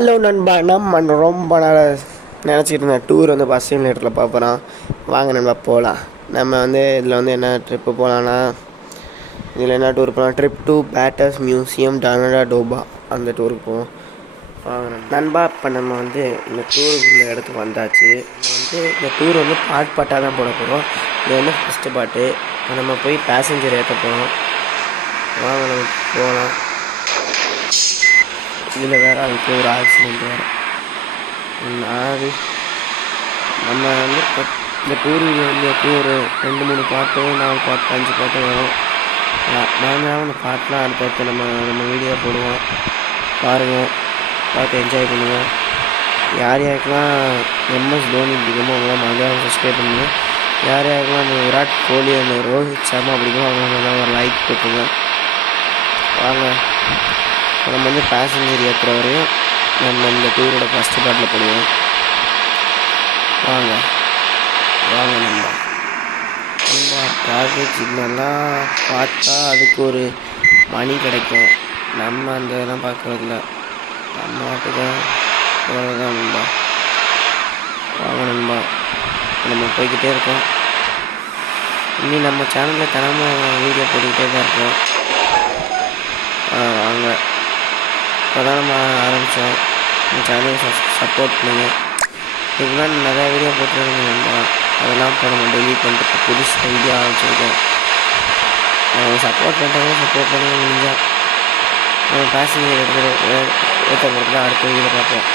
Hello நண்பா, நம்ம ரொம்ப நாள் நினச்சிட்டு இருந்தேன் டூர் வந்து பஸ் சிமுலேட்டரில் பார்ப்போம். வாங்க நண்பா போகலாம். நம்ம இதில் என்ன ட்ரிப்பு போகலான்னா, இதில் என்ன டூர் போகலாம், ட்ரிப் டு பேட்டர்ஸ் மியூசியம் டானடா டோபா, அந்த டூருக்கு போவோம். வாங்க நண்பா. இப்போ நம்ம இந்த டூருக்குள்ள இடத்துக்கு வந்தாச்சு. இந்த டூர் பாட்டாக தான் போட போகிறோம். இது ஃபஸ்ட்டு பாட்டு. இப்போ நம்ம போய் பேசஞ்சர் ஏற்ற போகிறோம். வாங்க நம்ம போகலாம். இதில் வேறு அதுக்கு ஒரு ஆக்சிடெண்ட் வேறு. அது நம்ம இப்போ இந்த டூருக்கு ஒரு 2-3 பாட்டு 4 பாட்டு 5 பாட்டு வரும். நான் அந்த பாட்டெலாம் அடுத்தடுத்து நம்ம வீடியோ போடுவோம். பாருங்கள், பார்த்து என்ஜாய் பண்ணுங்கள். யார் யாருக்கெல்லாம் எம்எஸ் தோனி பிடிக்குமோ அவங்களாம் மறக்காம சப்ஸ்கிரைப் பண்ணுங்கள். யார் யாருக்கெல்லாம் அந்த விராட் கோலி அந்த ரோஹித் சர்மா பிடிக்குமோ அவங்களாம் ஒரு லைக் போட்டுங்க. வாங்க, நம்ம பேசஞ்சர் ஏற்றுற வரையும் நம்ம இந்த டூரோட ஃபஸ்ட்டு பாட்டில் போடுவோம். வாங்க வாங்க நண்பா. டிராஃபிக் சிக்னல்லாம் பார்த்தா அதுக்கு ஒரு மணி கிடைக்கும். நம்ம அந்த இதெல்லாம் பார்க்குறதில்ல, நம்ம வாட்டுக்கு போகிறதான் நண்பா. வாங்க நண்பா, நம்ம போய்கிட்டே இருக்கோம். இனி நம்ம சேனலில் தினமும் வீடியோ போட்டுக்கிட்டே தான் இருக்கோம். வாங்க, இப்போ தான் நம்ம ஆரம்பித்தோம். இந்த சேனலை சப்போர்ட் பண்ணுங்கள். இதுதான் நிறையா வீடியோ போட்டுருக்கேன் நண்பா. அதெல்லாம் இப்போ நம்ம டெலிட் பண்ணிட்டு புதுசு வீடியோ ஆரம்பிச்சிருக்கோம். சப்போர்ட் சப்போர்ட் பண்ண முடிஞ்சால் நம்ம பேசஞ்சர் ஏற்ற போகிறது தான் அடுத்த வீடியோ பார்ப்போம்.